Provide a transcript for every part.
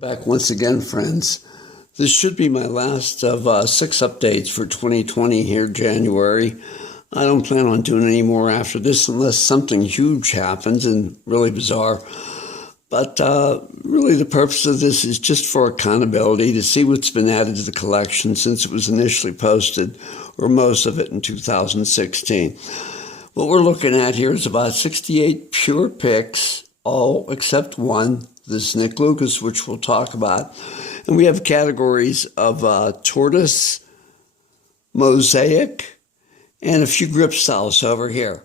Back once again, friends. This should be my last of 6 updates for 2020 here, January. I don't plan on doing any more after this unless something huge happens and really bizarre. But really the purpose of this is just for accountability, to see what's been added to the collection since it was initially posted, or most of it, in 2016. What we're looking at here is about 68 pure picks, all except one, this Nick Lucas, which we'll talk about. And we have categories of Tortoise, Mosaic, and a few grip styles over here.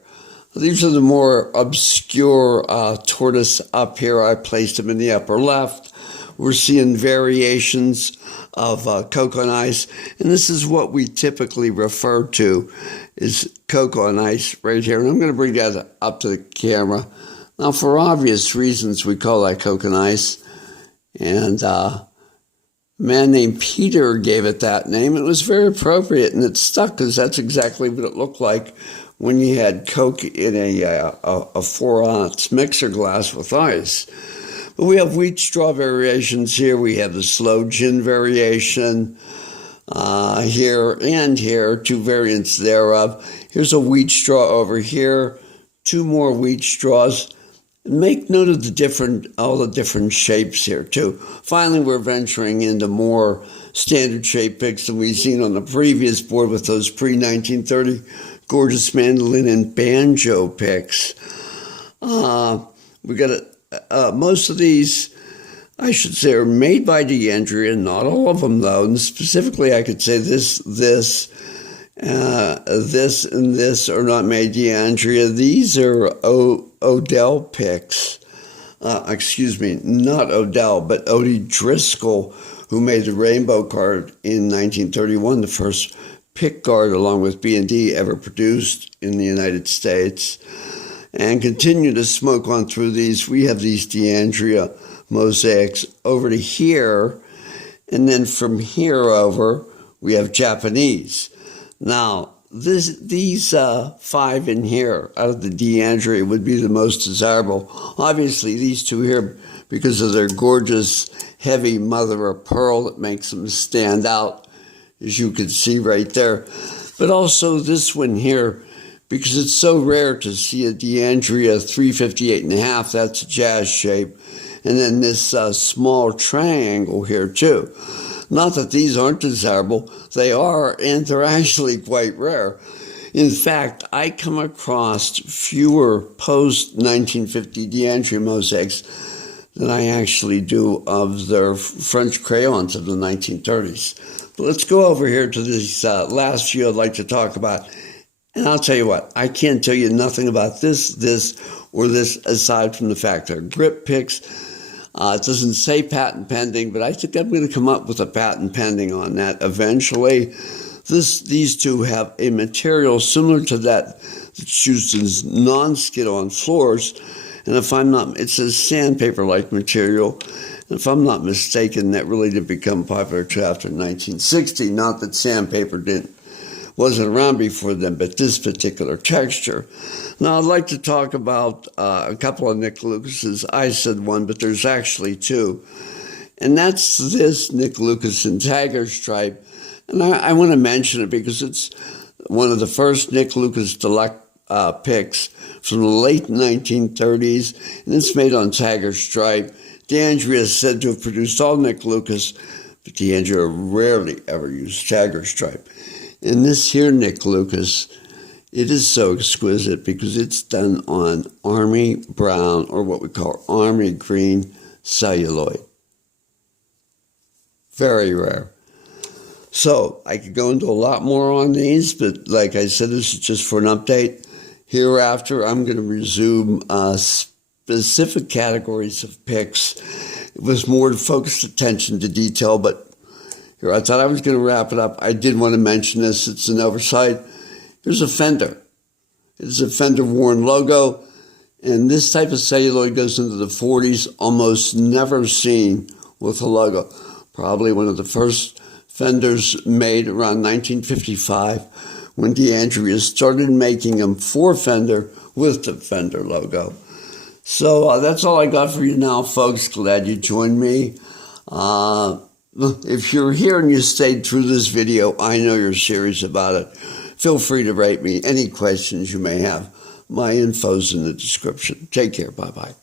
These are the more obscure Tortoise up here. I placed them in the upper left. We're seeing variations of cocoa and ice, and this is what we typically refer to as cocoa and ice right here. And I'm going to bring that up to the camera. Now, for obvious reasons, we call that cocoa and ice, and a man named Peter gave it that name. It was very appropriate, and it stuck because that's exactly what it looked like when you had Coke in a 4-ounce mixer glass with ice. But we have wheat straw variations here. We have the slow gin variation here and here, 2 variants thereof. Here's a wheat straw over here, 2 more wheat straws. Make note of all the different shapes here too. Finally, we're venturing into more standard shape picks than we've seen on the previous board with those pre-1930 gorgeous mandolin and banjo picks. We got most of these, I should say, are made by D'Andrea. Not all of them though, and specifically, I could say this, and this are not made D'Andrea. These are Odell picks. Not Odell, but Odie Driscoll, who made the rainbow card in 1931, the first pick guard along with B&D ever produced in the United States. And continue to smoke on through these. We have these D'Andrea mosaics over to here, and then from here over, we have Japanese. Now, these 5 in here out of the D'Andrea would be the most desirable. Obviously, these 2 here, because of their gorgeous, heavy mother of pearl that makes them stand out, as you can see right there. But also this one here, because it's so rare to see a D'Andrea 358.5, that's a jazz shape, and then this small triangle here too. Not that these aren't desirable, they are, and they're actually quite rare. In fact, I come across fewer post-1950 D'Andrea mosaics than I actually do of their French crayons of the 1930s. But let's go over here to these last few I'd like to talk about. And I'll tell you what, I can't tell you nothing about this, or this aside from the fact they're grip picks. It doesn't say patent pending, but I think I'm going to come up with a patent pending on that eventually. These 2 have a material similar to that that's used in non-skid-on floors, and if I'm not, it's a sandpaper-like material. And if I'm not mistaken, that really did become popular too after 1960. Not that sandpaper wasn't around before then, but this particular texture. Now, I'd like to talk about a couple of Nick Lucases. I said one, but there's actually 2. And that's this Nick Lucas in Tiger Stripe. And I want to mention it because it's one of the first Nick Lucas Deluxe picks from the late 1930s, and it's made on Tiger Stripe. D'Andrea is said to have produced all Nick Lucas, but D'Andrea rarely ever used Tiger Stripe. And this here Nick Lucas, it is so exquisite because it's done on army brown, or what we call army green celluloid. Very rare. So I could go into a lot more on these, but like I said, this is just for an update. Hereafter, I'm going to resume specific categories of picks. It was more focused attention to detail, but here, I thought I was going to wrap it up. I did want to mention this. It's an oversight. Here's a Fender. It's a Fender worn logo, and this type of celluloid goes into the 40s, almost never seen with a logo. Probably one of the first Fenders made around 1955 when D'Andrea started making them for Fender with the Fender logo. So that's all I got for you now, folks. Glad you joined me. If you're here and you stayed through this video, I know you're serious about it. Feel free to write me any questions you may have. My info's in the description. Take care. Bye-bye.